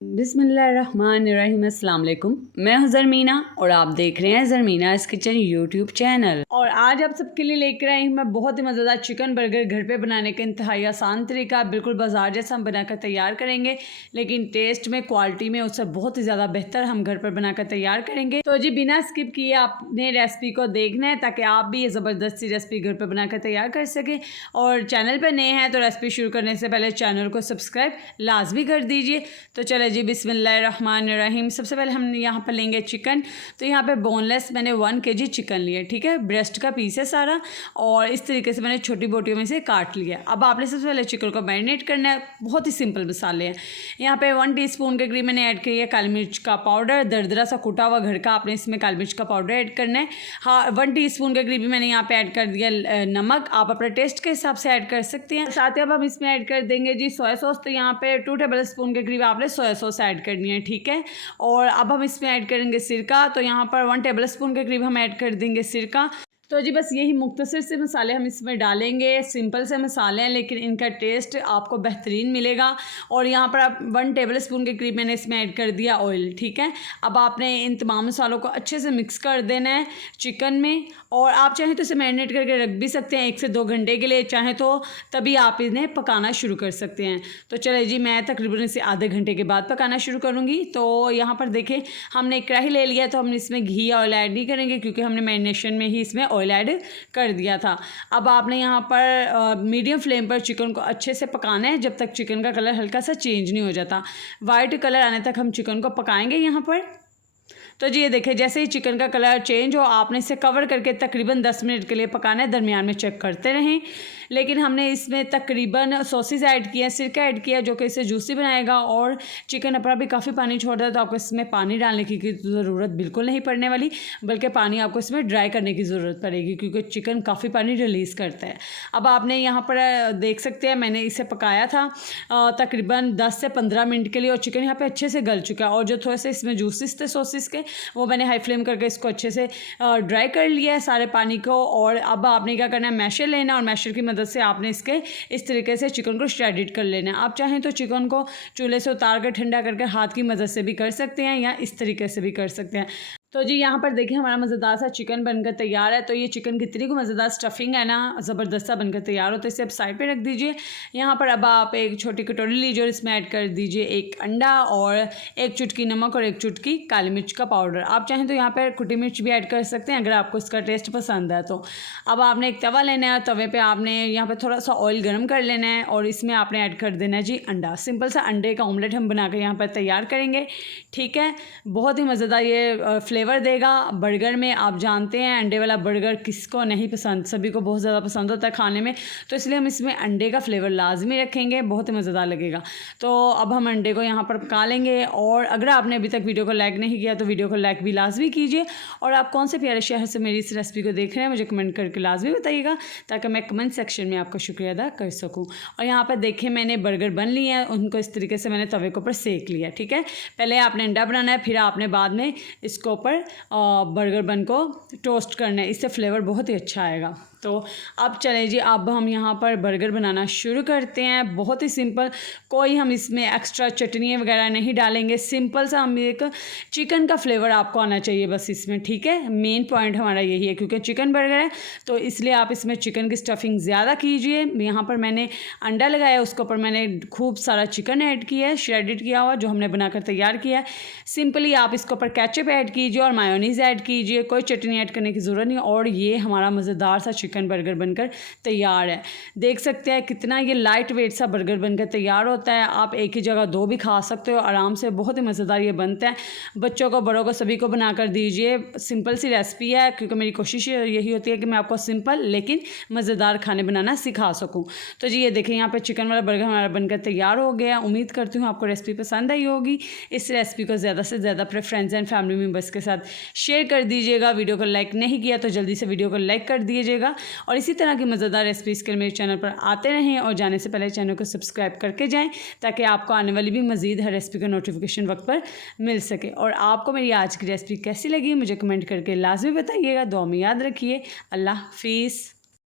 बिस्मिल्लाहिर्रहमानिर्रहीम, अस्सलाम वालेकुम। मैं हूं ज़रमीना और आप देख रहे हैं ज़रमीनाज़ किचन यूट्यूब चैनल। और आज आप सबके लिए लेकर आई हूं मैं बहुत ही मज़ेदार चिकन बर्गर घर पे बनाने का इंतहाई आसान तरीका। बिल्कुल बाजार जैसा हम बनाकर तैयार करेंगे, लेकिन टेस्ट में, क्वालिटी में उससे बहुत ही ज़्यादा बेहतर हम घर पर बनाकर तैयार करेंगे। तो जी बिना स्किप किए आपने रेसिपी को देखना है ताकि आप भी ये ज़बरदस्त सी रेसिपी घर पर बनाकर तैयार कर सकें। और चैनल पर नए हैं तो रेसिपी शुरू करने से पहले चैनल को सब्सक्राइब लाजमी कर दीजिए। तो चले जी बिस्मिल्लाहिर्रहमानिर्रहीम। सबसे पहले हम यहाँ पर लेंगे चिकन। तो यहाँ पे बोनलेस मैंने 1 kg चिकन लिया, ठीक है। ब्रेस्ट का पीस है सारा, और इस तरीके से मैंने छोटी बोटियों में से काट लिया। अब आपने सबसे पहले चिकन को मैरिनेट करना है। बहुत ही सिंपल मसाले हैं। यहाँ पे 1 टीस्पून के करीब मैंने ऐड किया काली मिर्च का पाउडर, दरदरा सा कुटा हुआ घर का आपने इसमें काली मिर्च का पाउडर ऐड करना है। हाँ, 1 टीस्पून के करीब मैंने यहाँ पे ऐड कर दिया नमक। आप अपने टेस्ट के हिसाब से ऐड कर सकते हैं। साथ ही अब हम इसमें ऐड कर देंगे जी सोया सॉस। तो यहाँ पे 2 टेबल स्पून के करीब आपने सोया सॉस ऐड करनी है, ठीक है। और अब हम इसमें ऐड करेंगे सिरका। तो यहाँ पर 1 टेबल स्पून के करीब हम ऐड कर देंगे सिरका। तो जी बस यही मुख्तसर से मसाले हम इसमें डालेंगे। सिंपल से मसाले हैं, लेकिन इनका टेस्ट आपको बेहतरीन मिलेगा। और यहाँ पर आप 1 टेबल स्पून के करीब मैंने इसमें ऐड कर दिया ऑयल, ठीक है। अब आपने इन तमाम मसालों को अच्छे से मिक्स कर देना है चिकन में। और आप चाहें तो इसे मैरिनेट करके रख भी सकते हैं 1 से 2 घंटे के लिए, चाहें तो तभी आप इन्हें पकाना शुरू कर सकते हैं। तो चले जी, मैं तकरीबन इसे आधे घंटे के बाद पकाना शुरू करूँगी। तो यहाँ पर देखें, हमने एक कढ़ाई ले लिया। तो हम इसमें घी या ऑयल ऐड नहीं करेंगे, क्योंकि हमने मैरिनेशन में ही इसमें ऑयल ऐड कर दिया था। अब आपने यहाँ पर मीडियम फ्लेम पर चिकन को अच्छे से पकाना है, जब तक चिकन का कलर हल्का सा चेंज नहीं हो जाता। वाइट कलर आने तक हम चिकन को पकाएंगे यहाँ पर। तो जी ये देखिए, जैसे ही चिकन का कलर चेंज हो, आपने इसे कवर करके तकरीबन 10 मिनट के लिए पकाना है। दरमियान में चेक करते रहें। लेकिन हमने इसमें तकरीबन सॉसेस ऐड किया, सिरका ऐड किया, जो कि इसे जूसी बनाएगा। और चिकन अपना भी काफ़ी पानी छोड़ता है, तो आपको इसमें पानी डालने की ज़रूरत बिल्कुल नहीं पड़ने वाली, बल्कि पानी आपको इसमें ड्राई करने की ज़रूरत पड़ेगी, क्योंकि चिकन काफ़ी पानी रिलीज़ करता है। अब आपने यहाँ पर देख सकते हैं, मैंने इसे पकाया था तकरीबन 10 से 15 मिनट के लिए, और चिकन यहाँ पर अच्छे से गल चुका है। और जो थोड़े से इसमें जूसेस थे सॉसेस के, वो मैंने हाई फ्लेम करके इसको अच्छे से ड्राई कर लिया है सारे पानी को। और अब आपने क्या करना है, मैशर लेना, और मैशर की मदद से आपने इसके इस तरीके से चिकन को श्रेडिड कर लेना है। आप चाहें तो चिकन को चूल्हे से उतार कर ठंडा करके हाथ की मदद से भी कर सकते हैं, या इस तरीके से भी कर सकते हैं। तो जी यहाँ पर देखिए, हमारा मज़ेदार सा चिकन बनकर तैयार है। तो ये चिकन कितनी को मज़ेदार स्टफिंग है ना, ज़बरदस्त सा बनकर तैयार हो। तो इसे आप साइड पे रख दीजिए। यहाँ पर अब आप एक छोटी कटोरी लीजिए और इसमें ऐड कर दीजिए 1 अंडा, और 1 चुटकी नमक, और 1 चुटकी काली मिर्च का पाउडर। आप चाहें तो यहाँ पर कुटी मिर्च भी ऐड कर सकते हैं, अगर आपको इसका टेस्ट पसंद है तो। अब आपने एक तवा लेना है, तवे पर आपने यहाँ पर थोड़ा सा ऑयल गर्म कर लेना है, और इसमें आपने ऐड कर देना है जी अंडा। सिंपल सा अंडे का ऑमलेट हम बनाकर यहाँ पर तैयार करेंगे, ठीक है। बहुत ही मज़ेदार ये फ्लेवर देगा बर्गर में। आप जानते हैं अंडे वाला बर्गर किसको नहीं पसंद, सभी को बहुत ज़्यादा पसंद होता है खाने में। तो इसलिए हम इसमें अंडे का फ्लेवर लाजमी रखेंगे, बहुत ही मज़ेदार लगेगा। तो अब हम अंडे को यहाँ पर पका लेंगे। और अगर आपने अभी तक वीडियो को लाइक नहीं किया तो वीडियो को लाइक भी लाजमी कीजिए। और आप कौन से प्यारे शहर से मेरी इस रेसिपी को देख रहे हैं, मुझे कमेंट करके लाजमी बताइएगा, ताकि मैं कमेंट सेक्शन में आपका शुक्रिया अदा कर सकूँ। और यहाँ पर देखिए, मैंने बर्गर बन लिए हैं, उनको इस तरीके से मैंने तवे के ऊपर सेक लिया, ठीक है। पहले आपने अंडा बनाना है, फिर आपने बाद में इसके ऊपर बर्गर बन को टोस्ट करना है। इससे फ्लेवर बहुत ही अच्छा आएगा। तो अब चले जी, अब हम यहाँ पर बर्गर बनाना शुरू करते हैं। बहुत ही सिंपल, कोई हम इसमें एक्स्ट्रा चटनी वगैरह नहीं डालेंगे। सिंपल सा हम एक चिकन का फ्लेवर आपको आना चाहिए बस इसमें, ठीक है। मेन पॉइंट हमारा यही है, क्योंकि चिकन बर्गर है तो इसलिए आप इसमें चिकन की स्टफिंग ज़्यादा कीजिए। यहाँ पर मैंने अंडा लगाया, उसके ऊपर मैंने खूब सारा चिकन ऐड किया है, श्रेडिड किया हुआ, जो हमने बनाकर तैयार किया है। सिंपली आप इसके ऊपर केचप ऐड कीजिए और मायोनीज़ ऐड कीजिए, कोई चटनी ऐड करने की ज़रूरत नहीं। और ये हमारा मज़ेदार सा चिकन बर्गर बनकर तैयार है। देख सकते हैं कितना ये लाइट वेट सा बर्गर बनकर तैयार होता है। आप एक ही जगह 2 भी खा सकते हो आराम से, बहुत ही मज़ेदार ये बनता है। बच्चों को, बड़ों को, सभी को बनाकर दीजिए। सिंपल सी रेसिपी है, क्योंकि मेरी कोशिश यही होती है कि मैं आपको सिंपल लेकिन मज़ेदार खाने बनाना सिखा सकूँ। तो जी ये देखें, यहाँ पर चिकन वाला बर्गर हमारा बनकर तैयार हो गया। उम्मीद करती हूँ आपको रेसिपी पसंद आई होगी। इस रेसिपी को ज़्यादा से ज़्यादा अपने फ्रेंड्स एंड फैमिली मेम्बर्स के साथ शेयर कर दीजिएगा। वीडियो को लाइक नहीं किया तो जल्दी से वीडियो को लाइक कर दीजिएगा। और इसी तरह की मज़ेदार रेसिपीज़ के लिए मेरे चैनल पर आते रहें, और जाने से पहले चैनल को सब्सक्राइब करके जाएं, ताकि आपको आने वाली भी मज़ीद हर रेसिपी का नोटिफिकेशन वक्त पर मिल सके। और आपको मेरी आज की रेसिपी कैसी लगी मुझे कमेंट करके लाजमी बताइएगा। दुआ में याद रखिए। अल्लाह हाफिज़।